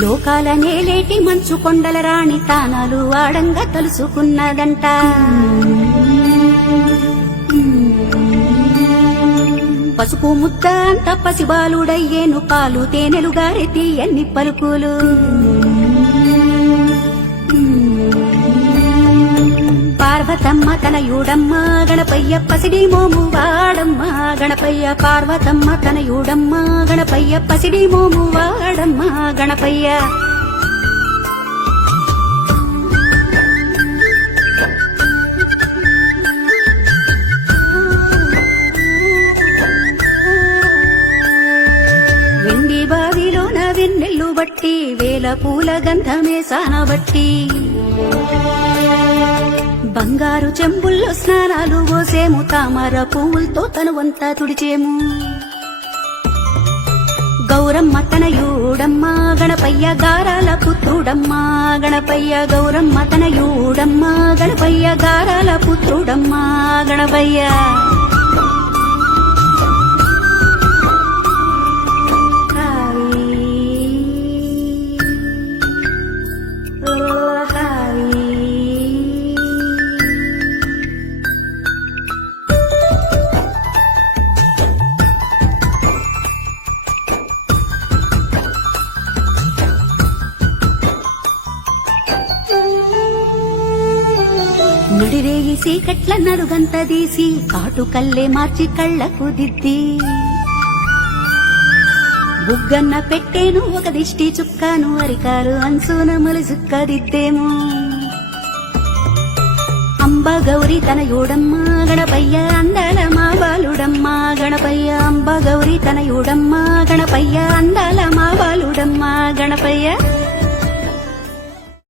లోకాల నేలేటి మంచు కొండల రాణి తానాలు ఆడంగా తలుసుకున్నదంట. పసుపు ముద్ద అంత పసిబాలుడయ్యేను, పాలు తేనెలు గారెతి ఎన్ని పలుకులు. పార్వతమ్మ తనయుడమ్మ గణపయ్య పసిడి మోము వాడమ్మ గణపయ్య. పార్వతమ్మ తనయుడమ్మ గణపయ్య పసిడి మోము వాడమ్మ గణపయ్య. వెండి బావిలోన వెన్నెల్లు బట్టి వేల పూల గంధమే సానబట్టి, బంగారు చెంబుల్లో స్నానాలు పోసేము, తామర పువ్వులతో తనువంతా తుడిచేము. గౌరమ్మ తనయుడమ్మ గణపయ్య గారాల పుత్రుడమ్మ గణపయ్య. గౌరమ్మ తనయుడమ్మ గణపయ్య గారాల పుత్రుడమ్మ గణపయ్య. నడిరేగి సీకట్ల నలుగంత తీసి కాటు కల్లే మార్చి కళ్ళకు దిద్ది, బుగ్గన్న పెట్టేను ఒక దిష్టి చుక్కాను, అరికారు అంచున మలుసుక్క దిద్దేము. అంబ గౌరి తనయుడమ్మ గణపయ్య అందాల మా బాలుడమ్మ గణపయ్య. అంబ గౌరి తనయుడమ్మ గణపయ్య అందాల మా బాలుడమ్మ గణపయ్య.